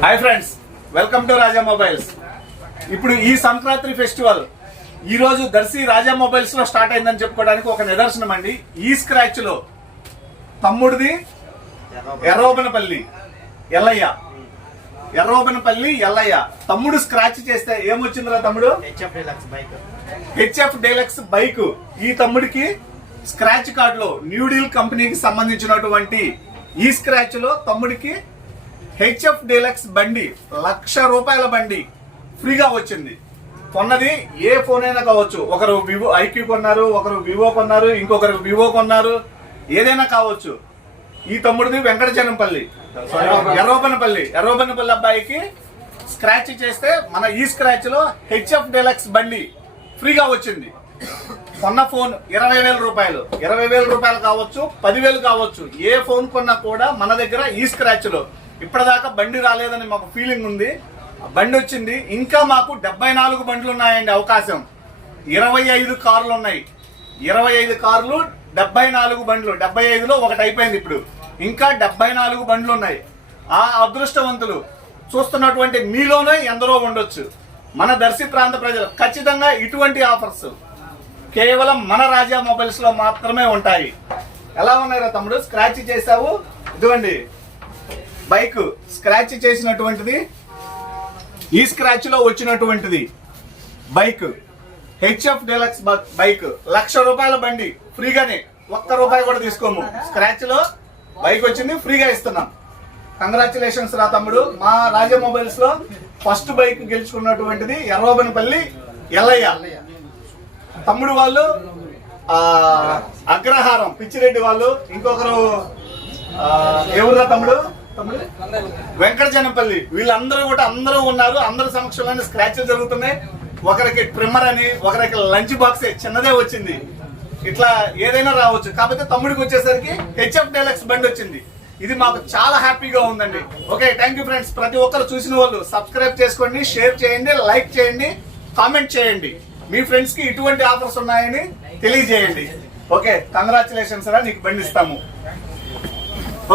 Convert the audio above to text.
Hi friends, welcome to Raja mobiles. ఇప్పుడు ఈ Sankranti festival ఈ రోజు దర్శి రాజా మొబైల్స్ లో స్టార్ట్ అయిందని చెప్పుకోవడానికి ఒక నిదర్శనం అండి. ఈ స్క్రాచ్ లో తమ్ముడిది ఎర్రోబనపల్లి ఎల్లయ్య తమ్ముడు స్క్రాచ్ చేస్తే ఏమొచ్చిందిరా తమ్ముడు? HF deluxe bike. ఈ తమ్ముడికి స్క్రాచ్ కార్డ్ లో న్యూ డీల్ కంపెనీకి సంబంధించినటువంటి ఈ స్క్రాచ్ లో తమ్ముడికి హెచ్ఎఫ్ డీలక్స్ బండి, ₹1,00,000 బండి ఫ్రీగా వచ్చింది. కొన్నది ఏ ఫోన్ అయినా కావచ్చు. ఒకరు వివో ఐక్యూ కొన్నారు, ఒకరు వివో కొన్నారు, ఇంకొకరు వివో కొన్నారు, ఏదైనా కావచ్చు. ఈ తమ్ముడిది వెంకటజనంపల్లి ఎర్రోబనపల్లి అబ్బాయికి స్క్రాచ్ చేస్తే మన ఈ స్క్రాచ్ లో హెచ్ఎఫ్ డీలక్స్ బండి ఫ్రీగా వచ్చింది. కొన్న ఫోన్ ₹20,000 కావచ్చు, 10,000 కావచ్చు. ఏ ఫోన్ కొన్నా కూడా మన దగ్గర ఈ స్క్రాచ్ లో ఇప్పటిదాకా బండి రాలేదని మాకు ఫీలింగ్ ఉంది. బండి వచ్చింది. ఇంకా మాకు 74 బండ్లు ఉన్నాయండి. అవకాశం 25 కార్లు ఉన్నాయి. 25 కార్లు, 74 బండ్లు. 75లో ఒకటి అయిపోయింది. ఇప్పుడు ఇంకా 74 బండ్లు ఉన్నాయి. ఆ అదృష్టవంతులు చూస్తున్నటువంటి మీలోనే ఎందరో ఉండొచ్చు. మన దర్శి ప్రాంత ప్రజలు ఖచ్చితంగా ఇటువంటి ఆఫర్స్ కేవలం మన రాజా మొబైల్స్ లో మాత్రమే ఉంటాయి. ఎలా ఉన్నాయిరా తమ్ముడు? స్క్రాచ్ చేసావు, ఇదిగోండి బైక్ స్క్రాచ్ చేసినటువంటిది. ఈ స్క్రాచ్ లో వచ్చినటువంటిది బైక్ హెచ్ఎఫ్ డీలక్స్ బైక్, ₹1,00,000 బండి ఫ్రీగానే, ₹1 కూడా తీసుకోము. స్క్రాచ్ లో బైక్ వచ్చింది, ఫ్రీగా ఇస్తున్నాం. కంగ్రాచులేషన్స్ రా తమ్ముడు. మా రాజా మొబైల్స్ లో ఫస్ట్ బైక్ గెలుచుకున్నటువంటిది ఎర్రోబనపల్లి ఎల్లయ్య. తమ్ముడు వాళ్ళు అగ్రహారం పిచ్చిరెడ్డి వాళ్ళు, ఇంకొకరు ఎవరురా తమ్ముడు? వెంకటజనంపల్లి. వీళ్ళందరూ కూడా అందరూ ఉన్నారు. అందరి సమక్షంలోనే స్క్రాచ్లు జరుగుతున్నాయి. ఒకరికి ట్రిమ్మర్ అని, ఒకరికి లంచ్ బాక్స్ చిన్నదే వచ్చింది. ఇట్లా ఏదైనా రావచ్చు. కాకపోతే తమ్ముడికి వచ్చేసరికి హెచ్ఎఫ్ డీలక్స్ బండి వచ్చింది. ఇది మాకు చాలా హ్యాపీగా ఉందండి. Okay, thank you friends. ప్రతి ఒక్కరు చూసిన వాళ్ళు సబ్స్క్రైబ్ చేసుకోండి, షేర్ చేయండి, లైక్ చేయండి, కామెంట్ చేయండి. మీ ఫ్రెండ్స్ కి ఇటువంటి ఆఫర్స్ ఉన్నాయని తెలియజేయండి. ఓకే, కంగ్రాచులేషన్స్ రా, నీకు బండి ఇస్తాము.